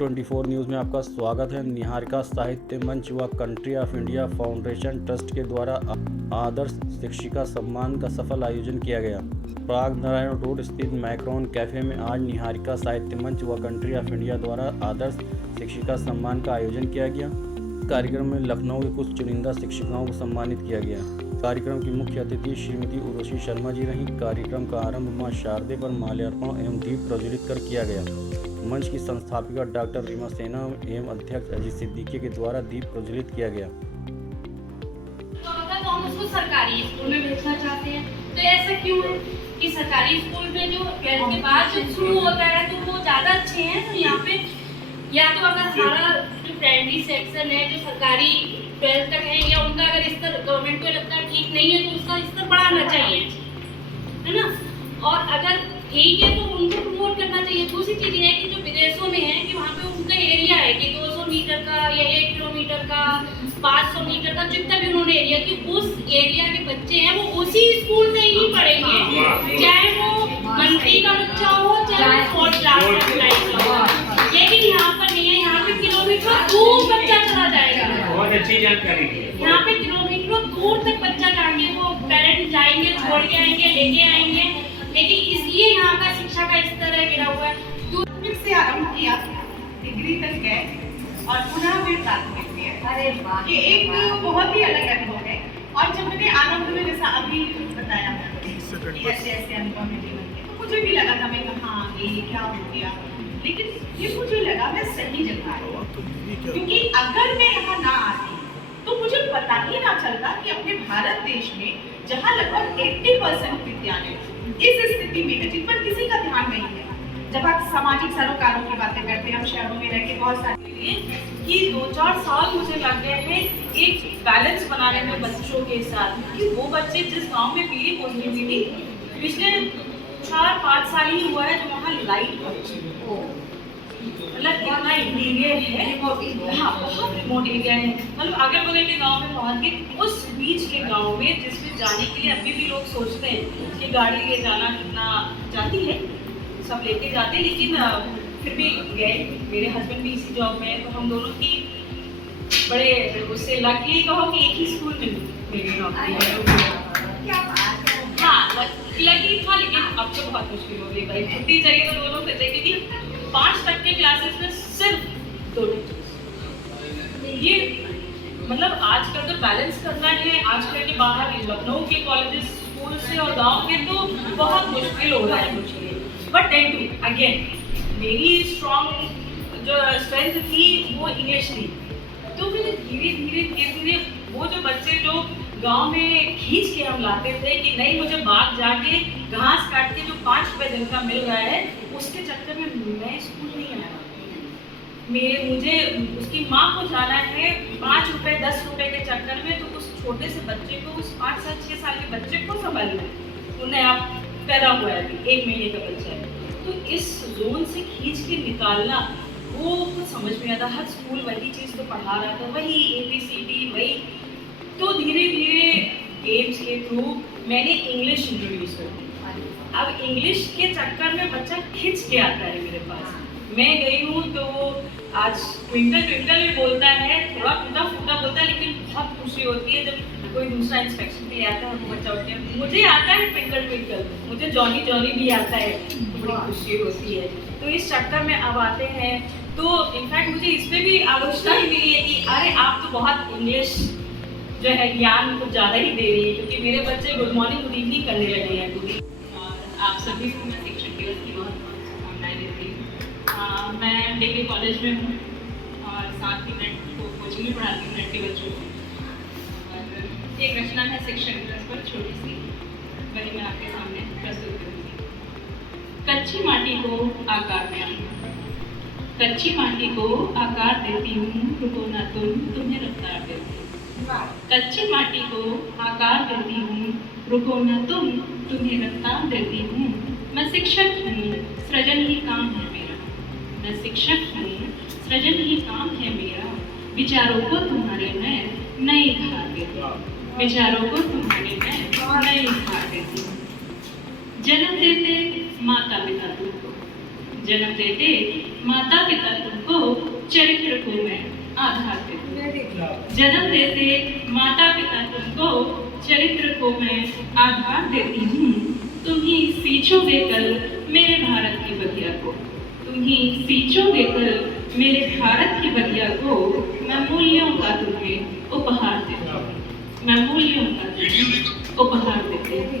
24 news में आपका स्वागत है। निहारिका साहित्य मंच व country of India foundation trust के द्वारा आदर्श शिक्षिका सम्मान का सफल आयोजन किया गया। प्राग नारायण रोड स्थित मैक्रोन कैफे में आज निहारिका साहित्य मंच व कंट्री ऑफ इंडिया द्वारा आदर्श शिक्षिका सम्मान का आयोजन किया गया। कार्यक्रम में लखनऊ के कुछ चुनिंदा शिक्षिकाओं को सम्मानित किया गया। कार्यक्रम की मुख्य अतिथि श्रीमती उर्वशी शर्मा जी रहीं। कार्यक्रम का आरंभ मां शारदे पर माल्यार्पण एवं दीप प्रज्वलित कर किया गया। मंच की संस्थापिका डॉक्टर रीमा सेना एवं अध्यक्ष अजीत सिद्दीकी के द्वारा दीप प्रज्वलित किया गया। तो हम उसको सरकारी स्कूल में भेजना चाहते हैं, तो ऐसा क्यों है कि सरकारी स्कूल में जो 12th के बाद जो शुरू होता है तो वो ज़्यादा अच्छे हैं। तो यहाँ पे या तो अगर हमारा जो प्राइमरी सेक्शन है जो सरकारी 12th तक है, या उनका अगर स्तर गवर्नमेंट को लगता है ठीक नहीं है तो उसका स्तर बढ़ाना चाहिए, है ना। और अगर ठीक है तो उनको प्रमोट करना चाहिए। दूसरी चीज़ ये है कि जो विदेशों में है कि वहाँ पे उनका एरिया है कि 200 मीटर का या 1 किलोमीटर का 500 मीटर का जितना भी उन्होंने एरिया कि उस एरिया के बच्चे हैं वो उसी स्कूल में ही पढ़ेंगे, चाहे वो मंत्री का बच्चा हो चाहे फोर्थ क्लास का फ्लाइट हो। लेकिन यहाँ पर नहीं है, यहाँ पे किलोमीटर दूर बच्चा चला जाएगा। बहुत अच्छी जानकारी है। यहाँ पे किलोमीटर दूर तक बच्चा जाएंगे, वो पेरेंट्स जाएंगे, छोड़ के आएंगे, लेके आएंगे। लेकिन इसलिए यहाँ का शिक्षा का स्तर है गिरा हुआ है। दूर से आरंभ किया, डिग्री तक गए और पुनः फिर प्राथमिक दिए। अरे वाह, ये एक बहुत ही अलग अनुभव है। और जब मैंने आरंभ में जैसा अभी बताया कि ऐसे ऐसे अनुभव में जीवन के, तो मुझे भी लगा था मैं हाँ ये क्या हो गया, लेकिन ये मुझे लगा मैं सही जगह आई। क्योंकि अगर मैं यहाँ ना आती तो मुझे पता ही ना चलता कि अपने भारत देश में जहाँ लगभग 80% विद्यालय इस स्थिति में है जिन पर किसी का ध्यान नहीं है। जब आप सामाजिक सरोकारों की बातें करते हैं, हम शहरों में रह के बहुत सारे लिए कि 2-4 साल मुझे लग गए हैं एक बैलेंस बनाने में बच्चों के साथ, कि वो बच्चे जिस गांव में बिजली पहुंचनी हुई थी पिछले 4-5 साल ही हुआ है जो वहाँ लाइट पहुंची, मतलब इतना इंटीरियर है, हाँ बहुत रिमोट एरिया है, मतलब अगल बगल के गांव में पहुंच गए। उस बीच के गांव में जिसमें जाने के लिए अभी भी लोग सोचते हैं कि गाड़ी ले जाना कितना जाती है, सब लेके जाते हैं, लेकिन फिर भी गए। मेरे हस्बैंड भी इसी जॉब में है, तो हम दोनों की बड़े उससे लकीली कहो कि एक ही स्कूल में मेरी नौकरी है। हाँ लकी था, लेकिन अब तो बहुत मुश्किल हो गई भाई, छुट्टी चाहिए तो दोनों से चाहिए, क्योंकि 5 तक के क्लासेस में सिर्फ 2 टीचर्स। ये मतलब आजकल तो बैलेंस करना है, आजकल के बाहर लखनऊ के कॉलेजेस स्कूल से और गांव के तो बहुत मुश्किल हो रहा है मुझे। बट देन टू अगेन मेरी स्ट्रॉन्ग जो स्ट्रेंथ थी वो इंग्लिश थी, तो मैंने धीरे धीरे वो जो बच्चे जो गांव में खींच के हम लाते थे कि नहीं मुझे बाग जाके घास काट के जो 5 रुपए दिन का मिल रहा है उसके चक्कर में मैं स्कूल नहीं आया। मुझे उसकी माँ को जाना है 5 रुपए 10 रुपए के चक्कर में, तो उस छोटे से बच्चे को, उस 5 साल 6 साल के बच्चे को संभालना है। उन्हें आप पैदा हुआ है, 1 महीने का बच्चा है, तो इस जोन से खींच के निकालना वो कुछ समझ में आता। हर स्कूल वही चीज़ तो पढ़ा रहा था, वही ABCD वही। तो धीरे धीरे गेम्स के थ्रू मैंने इंग्लिश इंट्रोड्यूस कर दी। अब इंग्लिश के चक्कर में बच्चा खिंच के आता है मेरे पास। मैं गई हूँ तो आज ट्विंकल ट्विंकल भी बोलता है, थोड़ा टूटा फूटा बोलता है, लेकिन बहुत खुशी होती है जब कोई दूसरा इंस्पेक्शन के लिए आता है वो बच्चा उठे। मुझे आता है ट्विंकल ट्विंकल, मुझे जॉनी जॉनी भी आता है, बड़ी खुशी होती है। तो इस चक्कर में अब आते हैं तो इनफैक्ट मुझे इसमें भी आलोचना ही मिली है कि अरे आप तो बहुत इंग्लिश जो है ज्ञान कुछ ज़्यादा ही दे रही है, क्योंकि मेरे बच्चे गुड मॉर्निंग गुड इवनिंग करने लगे हैं पूरी। और आप सभी को मैं शिक्षक दिवस की बहुत बहुत शुभकामनाएं देती हूँ। मैं डिग्री कॉलेज में हूँ और साथ ही नेट को कोचिंग भी पढ़ाती हूँ नेट के बच्चों को। और एक रचना है शिक्षक दिवस पर छोटी सी, वही मैं आपके सामने प्रस्तुत करूँगी। कच्ची माटी को आकार में कच्ची माटी को आकार देती हूँ, रुको ना तुम्हें रफ्तार देती हूँ। कच्ची माटी को आकार देती हूँ, रुको न तुम्हें रफ्तार देती हूँ। मैं शिक्षक हूँ, सृजन ही काम है मेरा। मैं शिक्षक हूँ, सृजन ही काम है मेरा। विचारों को तुम्हारे मैं नई धार देती हूँ, विचारों को तुम्हारे मैं नई धार देती हूँ। जन्म देते माता पिता तुमको, जन्म देते माता पिता तुमको चरित्र को मैं आधार देती हूँ। जन्म देते माता पिता तुमको चरित्र को मैं आधार देती हूँ। तुम ही सींचोगे कल मेरे भारत की बगिया को, तुम ही सींचोगे कल मेरे भारत की बगिया को। मैं मूल्यों का तुम्हें उपहार देती हूँ, मैं मूल्यों का तुम्हें उपहार देती हूँ।